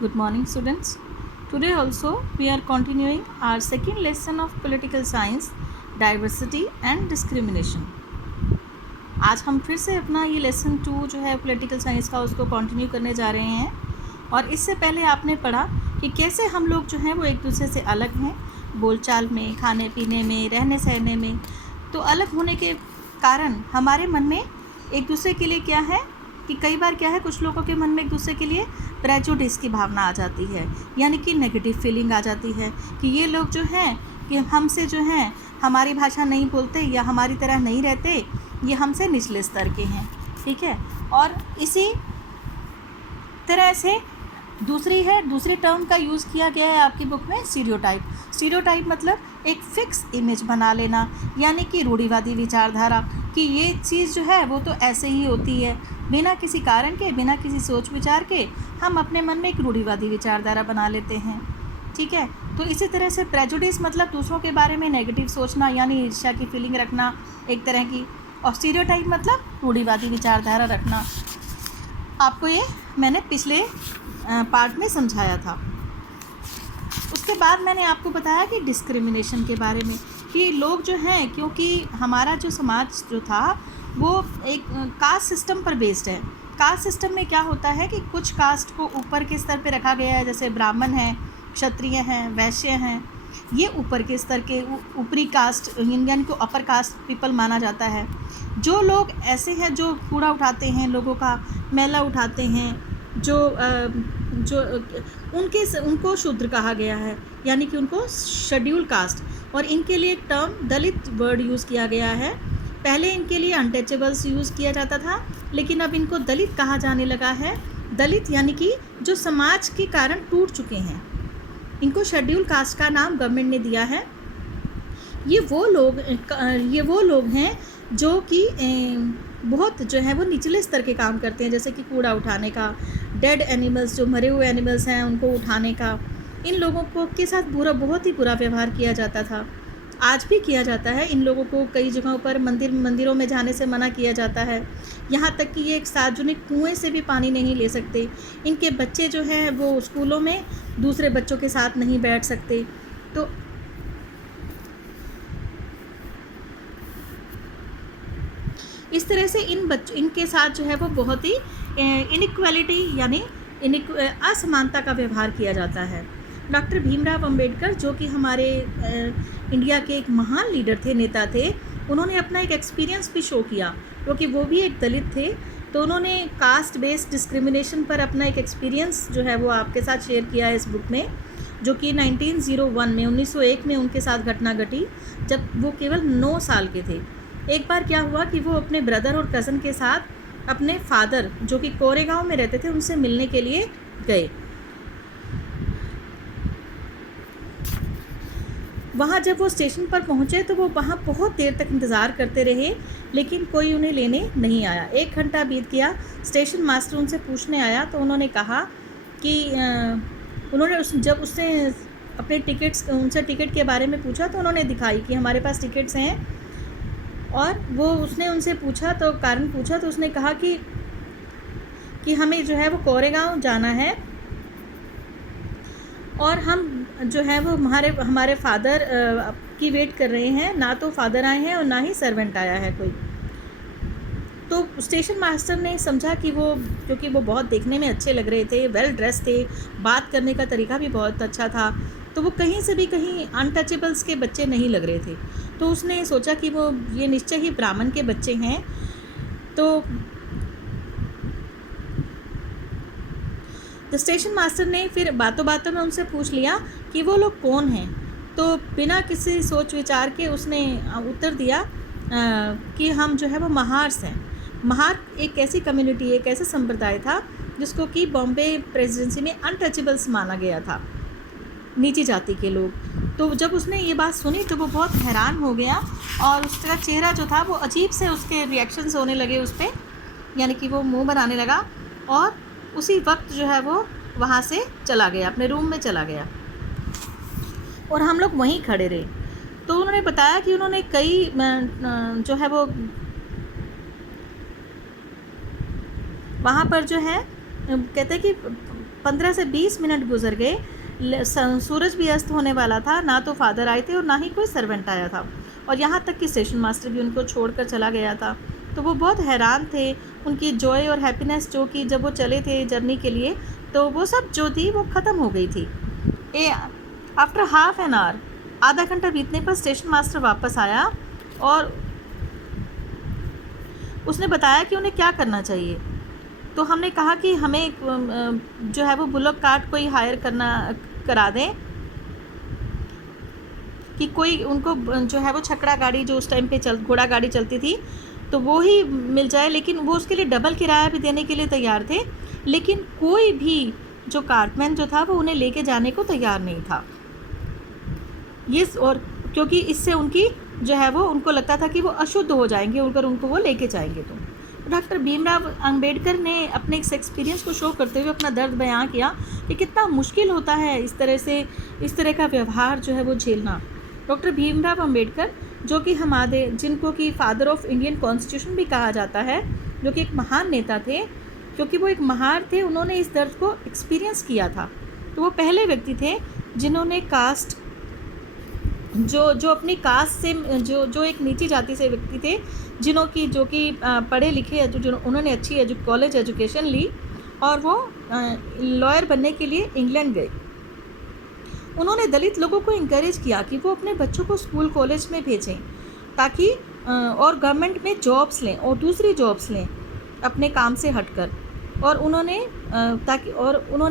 Good morning, students. Today also we are continuing our second lesson of political science, diversity and discrimination. आज हम फिर से अपना ये लेसन 2 जो है पॉलिटिकल साइंस का उसको कंटिन्यू करने जा रहे हैं। और इससे पहले आपने पढ़ा कि कैसे हम लोग जो हैं वो एक दूसरे से अलग हैं, बोलचाल में, खाने पीने में, रहने सहने में। तो अलग होने के कारण हमारे मन में एक दूसरे के लिए क्या है कि कई बार क्या है, कुछ लोगों के मन में एक दूसरे के लिए प्रेजुडिस की भावना आ जाती है, यानी कि नेगेटिव फीलिंग आ जाती है कि ये लोग जो हैं कि हमसे जो हैं हमारी भाषा नहीं बोलते या हमारी तरह नहीं रहते, ये हमसे निचले स्तर के हैं। ठीक है। और इसी तरह से दूसरी टर्म का यूज़ किया गया है आपकी बुक में स्टीरियोटाइप। स्टीरियोटाइप मतलब एक फिक्स इमेज बना लेना, यानी कि रूढ़िवादी विचारधारा कि ये चीज़ जो है वो तो ऐसे ही होती है, बिना किसी कारण के, बिना किसी सोच विचार के हम अपने मन में एक रूढ़िवादी विचारधारा बना लेते हैं। ठीक है। तो इसी तरह से प्रेजुडिस मतलब दूसरों के बारे में नेगेटिव सोचना, यानी ईर्ष्या की फीलिंग रखना एक तरह की। और स्टीरियोटाइप मतलब रूढ़िवादी विचारधारा रखना। आपको ये मैंने पिछले पार्ट में समझाया था। उसके बाद मैंने आपको बताया कि डिस्क्रिमिनेशन के बारे में, कि लोग जो हैं, क्योंकि हमारा जो समाज जो था वो एक कास्ट सिस्टम पर बेस्ड है। कास्ट सिस्टम में क्या होता है कि कुछ कास्ट को ऊपर के स्तर पे रखा गया है, जैसे ब्राह्मण हैं, क्षत्रिय हैं, वैश्य हैं, ये ऊपर के स्तर के ऊपरी कास्ट यानी को अपर कास्ट पीपल माना जाता है। जो लोग ऐसे हैं जो कूड़ा उठाते हैं, लोगों का मैला उठाते हैं, जो उनको शूद्र कहा गया है, यानी कि उनको शेड्यूल कास्ट। और इनके लिए एक टर्म दलित वर्ड यूज़ किया गया है। पहले इनके लिए अनटचेबल्स यूज़ किया जाता था, लेकिन अब इनको दलित कहा जाने लगा है। दलित यानी कि जो समाज के कारण टूट चुके हैं, इनको शेड्यूल कास्ट का नाम गवर्नमेंट ने दिया है। ये वो लोग हैं जो कि बहुत जो है वो निचले स्तर के काम करते हैं, जैसे कि कूड़ा उठाने का, डेड एनिमल्स, जो मरे हुए एनिमल्स हैं उनको उठाने का। इन लोगों को के साथ बहुत ही बुरा व्यवहार किया जाता था, आज भी किया जाता है। इन लोगों को कई जगहों पर मंदिरों में जाने से मना किया जाता है, यहाँ तक कि ये एक सार्वजनिक कुएं से भी पानी नहीं ले सकते। इनके बच्चे जो हैं वो स्कूलों में दूसरे बच्चों के साथ नहीं बैठ सकते। तो इस तरह से इनके साथ जो है वो बहुत ही इनइक्वालिटी यानी असमानता का व्यवहार किया जाता है। डॉक्टर भीमराव अंबेडकर, जो कि हमारे इंडिया के एक महान लीडर थे, नेता थे, उन्होंने अपना एक एक्सपीरियंस भी शो किया, क्योंकि वो भी एक दलित थे। तो उन्होंने कास्ट बेस्ड डिस्क्रिमिनेशन पर अपना एक एक्सपीरियंस जो है वो आपके साथ शेयर किया है इस बुक में, जो कि 1901 में उनके साथ घटना घटी, जब वो केवल 9 साल के थे। एक बार क्या हुआ कि वो अपने ब्रदर और कज़न के साथ अपने फादर, जो कि कोरेगांव में रहते थे, उनसे मिलने के लिए गए। वहाँ जब वो स्टेशन पर पहुँचे तो वो वहाँ बहुत देर तक इंतज़ार करते रहे, लेकिन कोई उन्हें लेने नहीं आया। 1 घंटा बीत गया। स्टेशन मास्टर उनसे पूछने आया तो उन्होंने कहा कि जब उससे अपने उनसे टिकट के बारे में पूछा तो उन्होंने दिखाई कि हमारे पास टिकट्स हैं। और उसने उनसे पूछा तो कारण पूछा तो उसने कहा कि हमें जो है वो कोरेगांव जाना है, और हम जो है वो हमारे फादर की वेट कर रहे हैं। ना तो फादर आए हैं और ना ही सर्वेंट आया है कोई। तो स्टेशन मास्टर ने समझा कि क्योंकि वो बहुत देखने में अच्छे लग रहे थे, वेल ड्रेस थे, बात करने का तरीका भी बहुत अच्छा था, तो वो कहीं से भी कहीं अनटचेबल्स के बच्चे नहीं लग रहे थे। तो उसने सोचा कि ये निश्चय ही ब्राह्मण के बच्चे हैं। तो स्टेशन मास्टर ने फिर बातों बातों में उनसे पूछ लिया कि वो लोग कौन हैं। तो बिना किसी सोच विचार के उसने उत्तर दिया कि हम जो है वो महार्स हैं। महार एक ऐसी कम्युनिटी, एक ऐसा संप्रदाय था जिसको कि बॉम्बे प्रेसिडेंसी में अनटचेबल्स माना गया था, नीची जाति के लोग। तो जब उसने ये बात सुनी तो वो बहुत हैरान हो गया, और उसका चेहरा जो था वो अजीब से उसके रिएक्शंस होने लगे उस पर, यानी कि वो मुंह बनाने लगा, और उसी वक्त जो है वो वहाँ से चला गया, अपने रूम में चला गया, और हम लोग वहीं खड़े रहे। तो उन्होंने बताया कि उन्होंने कई जो है वो वहाँ पर जो है कहते हैं कि 15 से 20 मिनट गुजर गए, सूरज भी अस्त होने वाला था, ना तो फादर आए थे और ना ही कोई सर्वेंट आया था, और यहाँ तक कि स्टेशन मास्टर भी उनको छोड़कर चला गया था। तो वो बहुत हैरान थे, उनकी जॉय और हैप्पीनेस जो कि जब वो चले थे जर्नी के लिए, तो वो सब जो थी वो ख़त्म हो गई थी। आफ्टर हाफ एन आवर, आधा घंटा बीतने पर स्टेशन मास्टर वापस आया और उसने बताया कि उन्हें क्या करना चाहिए। तो हमने कहा कि हमें जो है वो बुलक कार्ट कोई हायर करा दें, कि कोई उनको जो है वो छकड़ा गाड़ी जो उस टाइम पे घोड़ा गाड़ी चलती थी तो वो ही मिल जाए, लेकिन वो उसके लिए डबल किराया भी देने के लिए तैयार थे, लेकिन कोई भी जो कार्टमैन जो था वो उन्हें लेके जाने को तैयार नहीं था। ये और क्योंकि इससे उनकी जो है वो उनको लगता था कि वो अशुद्ध हो जाएंगे अगर उनको वो लेके जाएंगे। तो डॉक्टर भीमराव अंबेडकर ने अपने इस एक्सपीरियंस को शो करते हुए अपना दर्द बयां किया कि कितना मुश्किल होता है इस तरह का व्यवहार जो है वो झेलना। डॉक्टर भीमराव अंबेडकर जो कि जिनको कि फादर ऑफ इंडियन कॉन्स्टिट्यूशन भी कहा जाता है, जो कि एक महान नेता थे, क्योंकि वो एक महार थे, उन्होंने इस दर्द को एक्सपीरियंस किया था। तो वो पहले व्यक्ति थे जिन्होंने कास्ट जो अपनी कास्ट से जो एक नीची जाति से व्यक्ति थे, जो कि पढ़े लिखे उन्होंने अच्छी कॉलेज एजुकेशन ली और वो लॉयर बनने के लिए इंग्लैंड गए। उन्होंने दलित लोगों को इंकरेज किया कि वो अपने बच्चों को स्कूल कॉलेज में भेजें ताकि और गवर्नमेंट में जॉब्स लें और दूसरी जॉब्स लें अपने काम से हटकर। और उन्होंने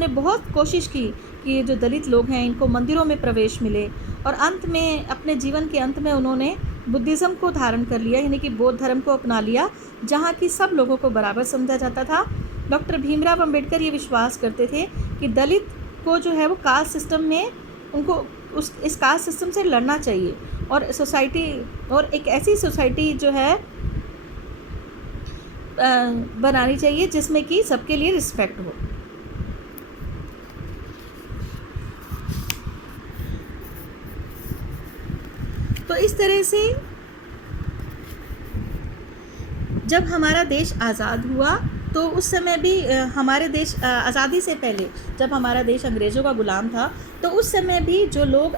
बहुत कोशिश की कि ये जो दलित लोग हैं इनको मंदिरों में प्रवेश मिले, और अंत में अपने जीवन के अंत में उन्होंने बुद्धिज़्म को धारण कर लिया, यानी कि बौद्ध धर्म को अपना लिया, जहाँ की सब लोगों को बराबर समझा जाता था। डॉक्टर भीमराव अंबेडकर ये विश्वास करते थे कि दलित को जो है वो कास्ट सिस्टम में उनको इस कास्ट सिस्टम से लड़ना चाहिए और सोसाइटी और एक ऐसी सोसाइटी जो है बनानी चाहिए जिसमें कि सबके लिए रिस्पेक्ट हो। तो इस तरह से जब हमारा देश आज़ाद हुआ तो उस समय भी हमारे देश आज़ादी से पहले जब हमारा देश अंग्रेज़ों का गुलाम था, तो उस समय भी जो लोग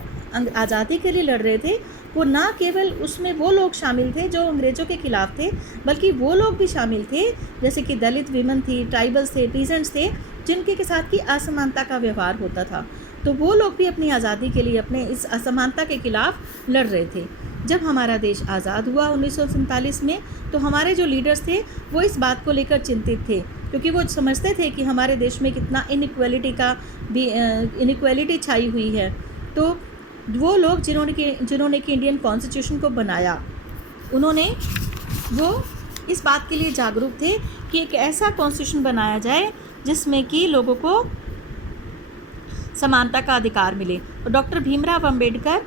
आज़ादी के लिए लड़ रहे थे वो ना केवल उसमें वो लोग शामिल थे जो अंग्रेज़ों के ख़िलाफ़ थे, बल्कि वो लोग भी शामिल थे जैसे कि दलित वीमेन थी, ट्राइबल्स थे, पीजेंट्स थे, जिनके के साथ की असमानता का व्यवहार होता था। तो वो लोग भी अपनी आज़ादी के लिए अपने इस असमानता के ख़िलाफ़ लड़ रहे थे। जब हमारा देश आज़ाद हुआ 1947 में, तो हमारे जो लीडर्स थे वो इस बात को लेकर चिंतित थे, क्योंकि वो समझते थे कि हमारे देश में कितना इनइक्वालिटी छाई हुई है। तो वो लोग जिन्होंने कि इंडियन कॉन्स्टिट्यूशन को बनाया, वो इस बात के लिए जागरूक थे कि एक ऐसा कॉन्स्टिट्यूशन बनाया जाए जिसमें कि लोगों को समानता का अधिकार मिले। और डॉक्टर भीमराव अंबेडकर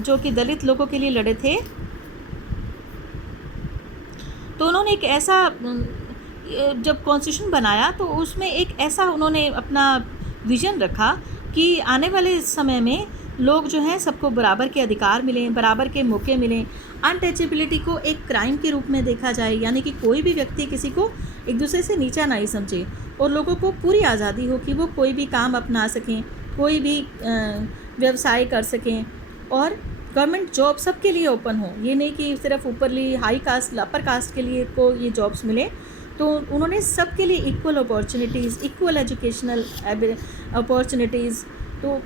जो कि दलित लोगों के लिए लड़े थे, तो उन्होंने एक ऐसा जब कॉन्स्टिट्यूशन बनाया तो उसमें एक ऐसा उन्होंने अपना विज़न रखा कि आने वाले समय में लोग जो हैं सबको बराबर के अधिकार मिलें, बराबर के मौके मिलें, अनटचेबिलिटी को एक क्राइम के रूप में देखा जाए, यानी कि कोई भी व्यक्ति किसी को एक दूसरे से नीचा नहीं समझे, और लोगों को पूरी आज़ादी हो कि वो कोई भी काम अपना सकें, कोई भी व्यवसाय कर सकें, और गवर्नमेंट जॉब सबके लिए ओपन हो। ये नहीं कि सिर्फ ऊपरली हाई कास्ट अपर कास्ट के लिए को ये जॉब्स मिले। तो उन्होंने सबके लिए equal opportunities, equal educational opportunities, तो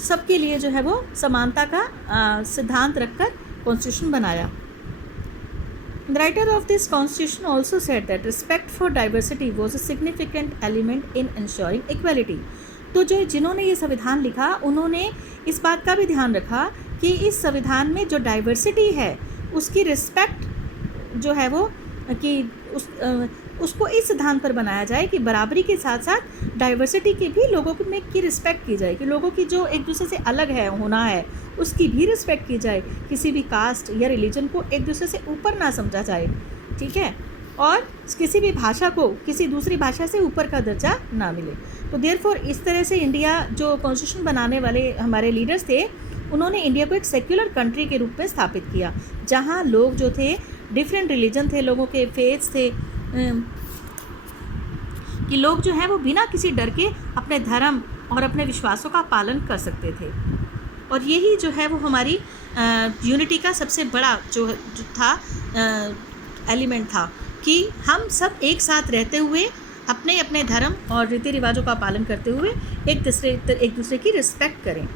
सबके लिए जो है वो समानता का सिद्धांत रखकर कॉन्स्टिट्यूशन बनाया। The writer of this constitution also said that respect for diversity was a significant element in ensuring equality. तो जिन्होंने ये संविधान लिखा उन्होंने इस बात का भी ध्यान रखा कि इस संविधान में जो डाइवर्सिटी है उसकी रिस्पेक्ट जो है वो कि उसको इस सिद्धांत पर बनाया जाए कि बराबरी के साथ साथ डाइवर्सिटी की भी लोगों की रिस्पेक्ट की जाए, कि लोगों की जो एक दूसरे से अलग है होना है उसकी भी रिस्पेक्ट की जाए, किसी भी कास्ट या रिलीजन को एक दूसरे से ऊपर ना समझा जाए, ठीक है, और किसी भी भाषा को किसी दूसरी भाषा से ऊपर का दर्जा ना मिले। तो देयरफॉर इस तरह से इंडिया जो कॉन्स्टिट्यूशन बनाने वाले हमारे लीडर्स थे, उन्होंने इंडिया को एक सेक्युलर कंट्री के रूप में स्थापित किया, जहाँ लोग जो थे डिफरेंट रिलीजन थे, लोगों के फेथ्स थे, कि लोग जो हैं वो बिना किसी डर के अपने धर्म और अपने विश्वासों का पालन कर सकते थे। और यही जो है वो हमारी यूनिटी का सबसे बड़ा जो था एलिमेंट था कि हम सब एक साथ रहते हुए अपने अपने धर्म और रीति रिवाजों का पालन करते हुए एक दूसरे की रिस्पेक्ट करें।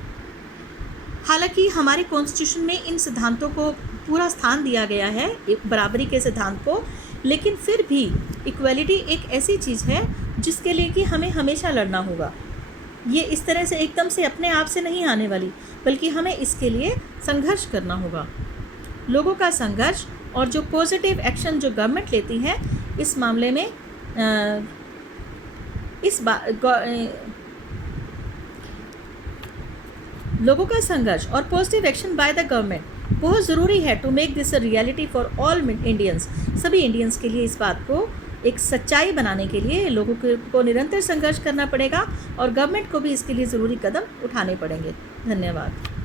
हालांकि हमारे कॉन्स्टिट्यूशन में इन सिद्धांतों को पूरा स्थान दिया गया है, बराबरी के सिद्धांत को, लेकिन फिर भी इक्वलिटी एक ऐसी चीज़ है जिसके लिए कि हमें हमेशा लड़ना होगा। ये इस तरह से एकदम से अपने आप से नहीं आने वाली, बल्कि हमें इसके लिए संघर्ष करना होगा। लोगों का संघर्ष और जो पॉजिटिव एक्शन जो गवर्नमेंट लेती है इस मामले में लोगों का संघर्ष और positive action by the government बहुत ज़रूरी है to make this a reality for all Indians. सभी इंडियंस के लिए इस बात को एक सच्चाई बनाने के लिए लोगों को निरंतर संघर्ष करना पड़ेगा और गवर्नमेंट को भी इसके लिए ज़रूरी कदम उठाने पड़ेंगे। धन्यवाद।